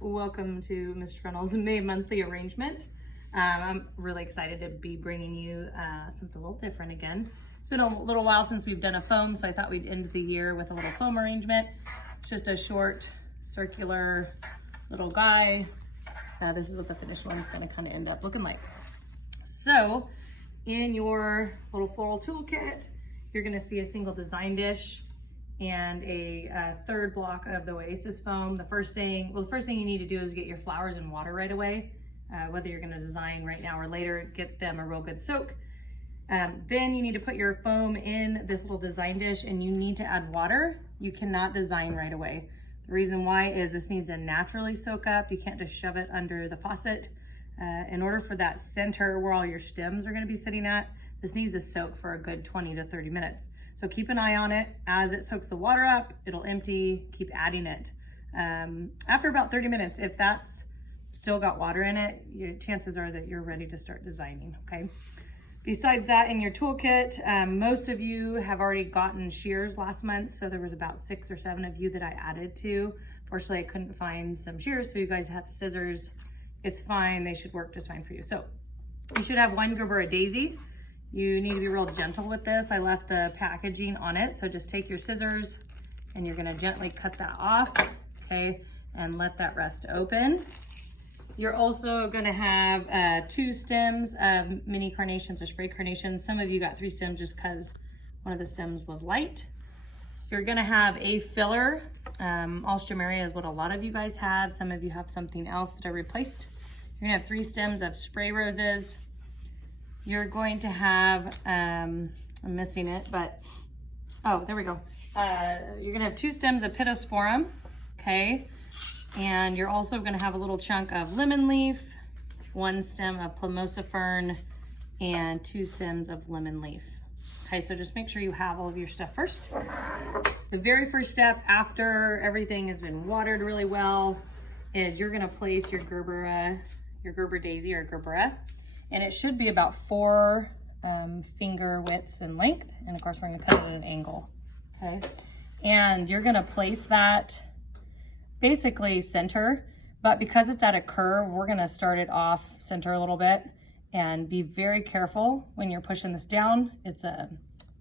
welcome to Mr. Reynolds' May monthly arrangement. I'm really excited to be bringing you something a little different again. It's been a little while since we've done a foam, so I thought we'd end the year with a little foam arrangement. It's just a short, circular little guy. This is what the finished one's gonna kind of end up looking like. So, in your little floral toolkit, you're gonna see a single design dish and a third block of the Oasis foam. The first thing you need to do is get your flowers in water right away. Whether you're gonna design right now or later, get them a real good soak. Then you need to put your foam in this little design dish and you need to add water. You cannot design right away. The reason why is this needs to naturally soak up. You can't just shove it under the faucet. In order for that center where all your stems are gonna be sitting at, this needs to soak for a good 20 to 30 minutes. So keep an eye on it. As it soaks the water up, it'll empty, keep adding it. After about 30 minutes, if that's still got water in it, your chances are that you're ready to start designing, okay? Besides that, in your toolkit, most of you have already gotten shears last month, so there was about 6 or 7 of you that I added to. Fortunately, I couldn't find some shears, so you guys have scissors. It's fine, they should work just fine for you. So you should have 1 Gerbera daisy. You need to be real gentle with this. I left the packaging on it, so just take your scissors and you're gonna gently cut that off, okay? And let that rest open. You're also gonna have 2 stems of mini carnations or spray carnations. Some of you got 3 stems just because one of the stems was light. You're gonna have a filler. Alstroemeria is what a lot of you guys have. Some of you have something else that I replaced. You're gonna have 3 stems of spray roses. You're going to have, I'm missing it, but, oh, there we go. You're gonna have 2 stems of Pittosporum, okay? And you're also gonna have a little chunk of lemon leaf, 1 stem of Plumosifern, fern, and 2 stems of lemon leaf. Okay, so just make sure you have all of your stuff first. The very first step after everything has been watered really well is you're gonna place your Gerber daisy or Gerbera, and it should be about 4 finger widths in length. And of course, we're gonna cut it at an angle, okay? And you're gonna place that basically center, but because it's at a curve, we're gonna start it off center a little bit and be very careful when you're pushing this down. It's a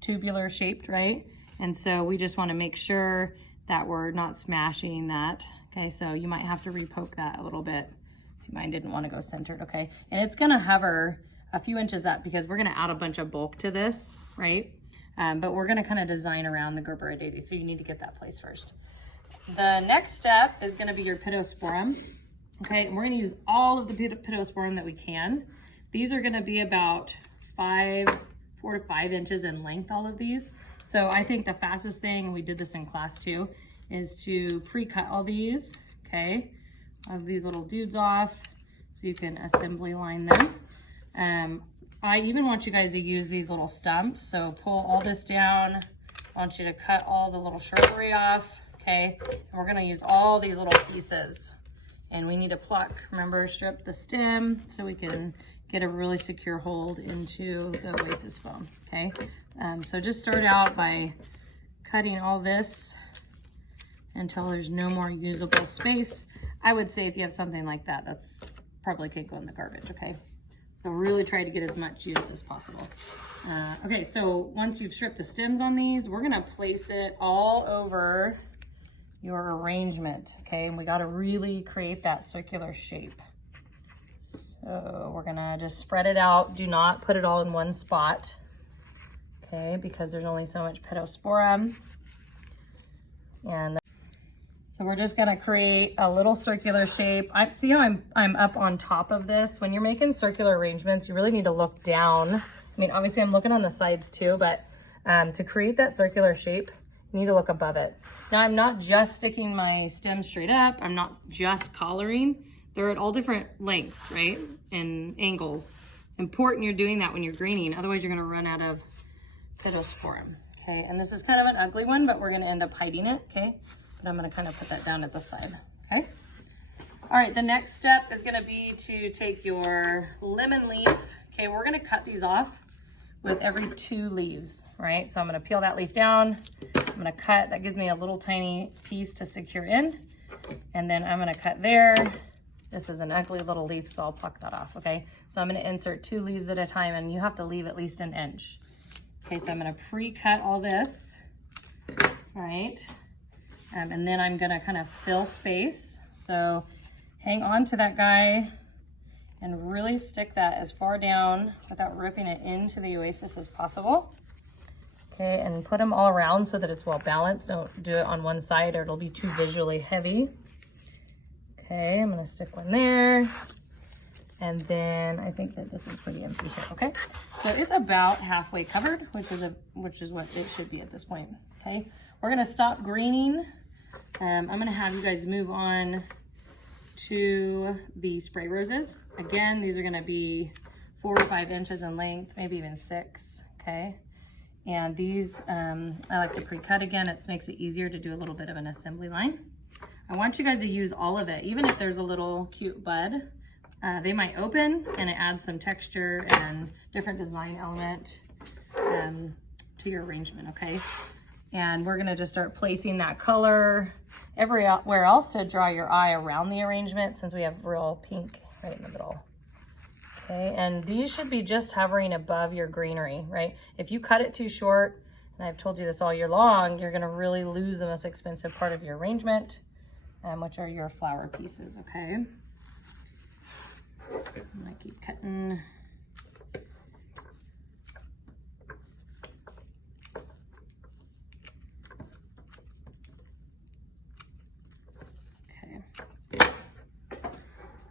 tubular shaped, right? And so we just wanna make sure that we're not smashing that. Okay, so you might have to repoke that a little bit. See, mine didn't wanna go centered, okay? And it's gonna hover a few inches up because we're gonna add a bunch of bulk to this, right? But we're gonna kind of design around the Gerbera daisy, so you need to get that placed first. The next step is gonna be your Pittosporum, okay? And we're gonna use all of the Pittosporum that we can. These are gonna be about 4 to 5 inches in length, all of these. So I think the fastest thing, and we did this in class too, is to pre-cut all these, okay? Of these little dudes off so you can assembly line them. I even want you guys to use these little stumps. So pull all this down. I want you to cut all the little shrubbery off, okay? And we're gonna use all these little pieces. And we need to pluck, remember, strip the stem so we can get a really secure hold into the Oasis foam, okay? So just start out by cutting all this until there's no more usable space. I would say if you have something like that, that's probably could go in the garbage, okay? So really try to get as much used as possible. Okay, so once you've stripped the stems on these, we're gonna place it all over your arrangement, okay? And we gotta really create that circular shape. So we're gonna just spread it out. Do not put it all in one spot, okay? Because there's only so much Pittosporum. And so we're just gonna create a little circular shape. See how I'm up on top of this? When you're making circular arrangements, you really need to look down. I mean, obviously I'm looking on the sides too, but to create that circular shape, you need to look above it. Now I'm not just sticking my stem straight up. I'm not just collaring. They're at all different lengths, right? And angles. It's important you're doing that when you're greening. Otherwise you're gonna run out of Pittosporum, okay? And this is kind of an ugly one, but we're gonna end up hiding it, okay? But I'm gonna kind of put that down at the side, okay? All right, the next step is gonna be to take your lemon leaf. Okay, we're gonna cut these off with every 2 leaves, right? So I'm gonna peel that leaf down. I'm gonna cut, that gives me a little tiny piece to secure in. And then I'm gonna cut there. This is an ugly little leaf, so I'll pluck that off, okay? So I'm gonna insert 2 leaves at a time, and you have to leave at least an inch. Okay, so I'm gonna pre-cut all this, all right? And then I'm gonna kind of fill space. So hang on to that guy and really stick that as far down without ripping it into the Oasis as possible. Okay, and put them all around so that it's well balanced. Don't do it on one side or it'll be too visually heavy. Okay, I'm gonna stick one there. And then I think that this is pretty empty here, okay? So it's about halfway covered, which is what it should be at this point, okay? We're gonna stop greening. I'm gonna have you guys move on to the spray roses. Again, these are gonna be 4 to 5 inches in length, maybe even 6, okay? And these, I like to pre-cut again. It makes it easier to do a little bit of an assembly line. I want you guys to use all of it, even if there's a little cute bud. They might open and it adds some texture and different design element to your arrangement, okay? And we're gonna just start placing that color everywhere else to draw your eye around the arrangement, since we have real pink right in the middle. Okay, and these should be just hovering above your greenery, right? If you cut it too short, and I've told you this all year long, you're gonna really lose the most expensive part of your arrangement, which are your flower pieces, okay? I'm gonna keep cutting.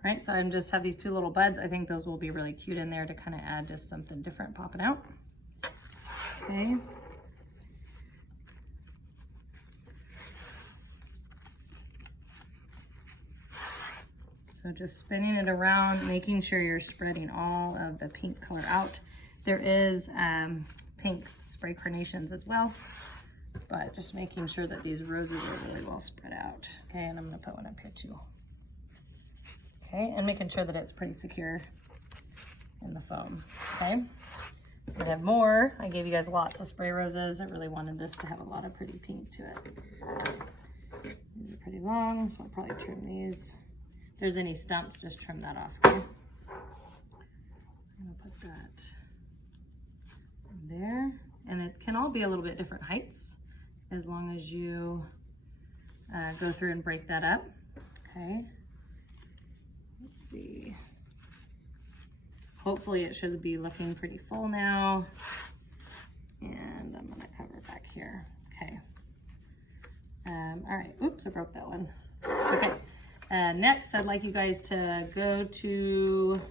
Right, so I just have these 2 little buds. I think those will be really cute in there to kind of add just something different popping out. Okay. So just spinning it around, making sure you're spreading all of the pink color out. There is pink spray carnations as well, but just making sure that these roses are really well spread out. Okay, and I'm gonna put one up here too. Okay, and making sure that it's pretty secure in the foam, okay? We have more. I gave you guys lots of spray roses. I really wanted this to have a lot of pretty pink to it. These are pretty long, so I'll probably trim these. If there's any stumps, just trim that off, okay? I'm gonna put that there. And it can all be a little bit different heights as long as you go through and break that up, okay? Let's see. Hopefully it should be looking pretty full now. And I'm gonna cover it back here. Okay. All right, oops, I broke that one. Okay, next I'd like you guys to go to,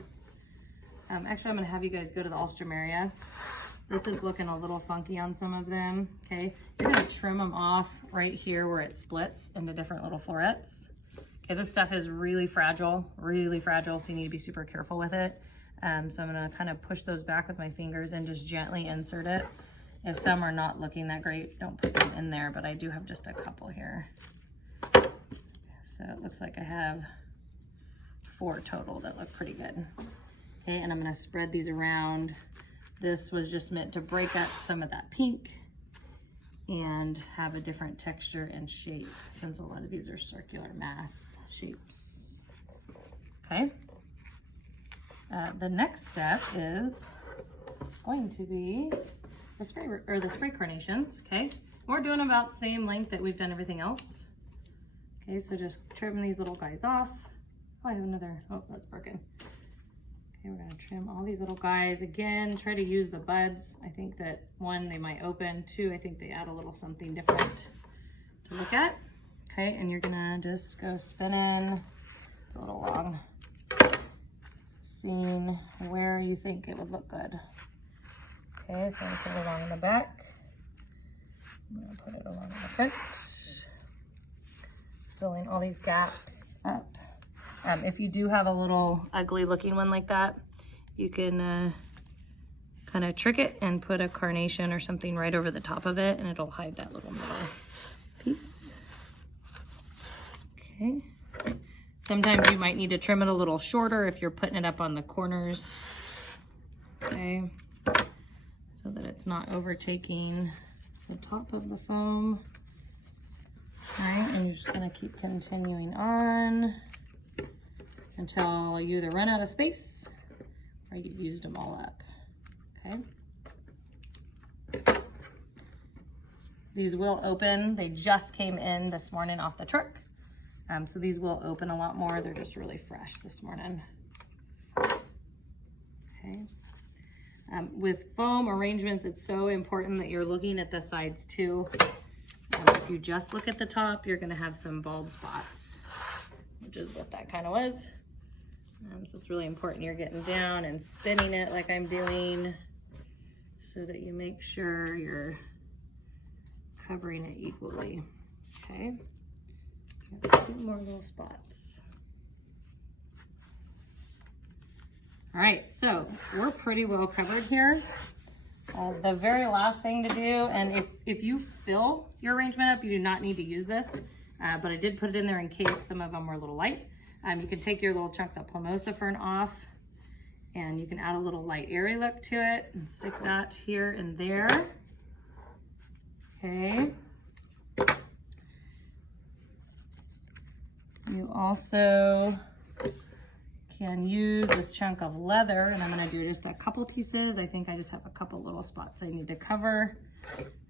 actually I'm gonna have you guys go to the Alstroemeria. This is looking a little funky on some of them, okay? You're gonna trim them off right here where it splits into different little florets. Okay, this stuff is really fragile, so you need to be super careful with it. So I'm gonna kind of push those back with my fingers and just gently insert it. If some are not looking that great, don't put them in there, but I do have just a couple here. So it looks like I have 4 total that look pretty good. Okay, and I'm gonna spread these around. This was just meant to break up some of that pink and have a different texture and shape, since a lot of these are circular mass shapes. Okay. The next step is going to be the spray carnations. Okay, we're doing about the same length that we've done everything else. Okay, so just trim these little guys off. Oh, I have another. Oh, that's broken. Okay, we're gonna trim all these little guys. Again, try to use the buds. I think that 1, they might open. 2, I think they add a little something different to look at. Okay, and you're gonna just go spinning. It's a little long. Seeing where you think it would look good. Okay, so I'm gonna put it along in the back. I'm gonna put it along in the front. Filling all these gaps up. If you do have a little ugly looking one like that, you can kind of trick it and put a carnation or something right over the top of it, and it'll hide that little middle piece. Okay. Sometimes you might need to trim it a little shorter if you're putting it up on the corners. Okay. So that it's not overtaking the top of the foam. All right, and you're just gonna keep continuing on until you either run out of space or you've used them all up, okay? These will open. They just came in this morning off the truck. So these will open a lot more. They're just really fresh this morning. Okay. With foam arrangements, it's so important that you're looking at the sides too. If you just look at the top, you're gonna have some bald spots, which is what that kind of was. So it's really important you're getting down and spinning it like I'm doing so that you make sure you're covering it equally, okay? Two more little spots. All right, so we're pretty well covered here. The very last thing to do, and if you fill your arrangement up, you do not need to use this, but I did put it in there in case some of them were a little light. You can take your little chunks of Plumosa fern off, and you can add a little light airy look to it and stick that here and there. Okay. You also can use this chunk of leather, and I'm gonna do just a couple pieces. I think I just have a couple little spots I need to cover.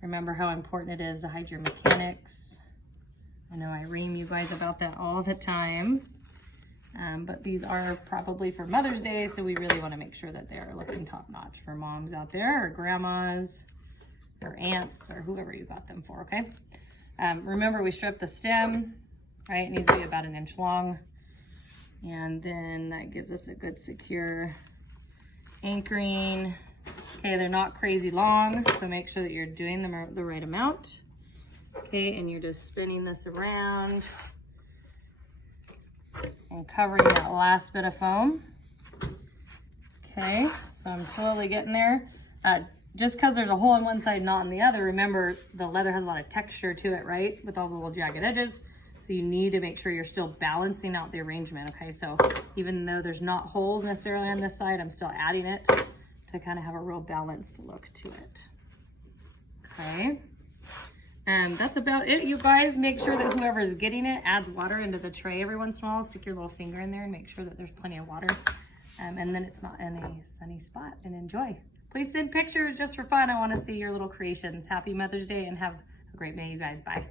Remember how important it is to hide your mechanics. I know I ream you guys about that all the time, but these are probably for Mother's Day, so we really wanna make sure that they're looking top notch for moms out there, or grandmas, or aunts, or whoever you got them for, okay? Remember, we stripped the stem, right? It needs to be about 1 inch long. And then that gives us a good secure anchoring. Okay, they're not crazy long, so make sure that you're doing them the right amount. Okay, and you're just spinning this around and covering that last bit of foam. Okay, so I'm slowly getting there. Just because there's a hole on one side, not on the other, remember the leather has a lot of texture to it, right? With all the little jagged edges. So you need to make sure you're still balancing out the arrangement, okay? So even though there's not holes necessarily on this side, I'm still adding it to kind of have a real balanced look to it. Okay. And that's about it, you guys. Make sure that whoever's getting it adds water into the tray every once in a while. Stick your little finger in there and make sure that there's plenty of water. And then it's not in a sunny spot, and enjoy. Please send pictures just for fun. I want to see your little creations. Happy Mother's Day and have a great day, you guys. Bye.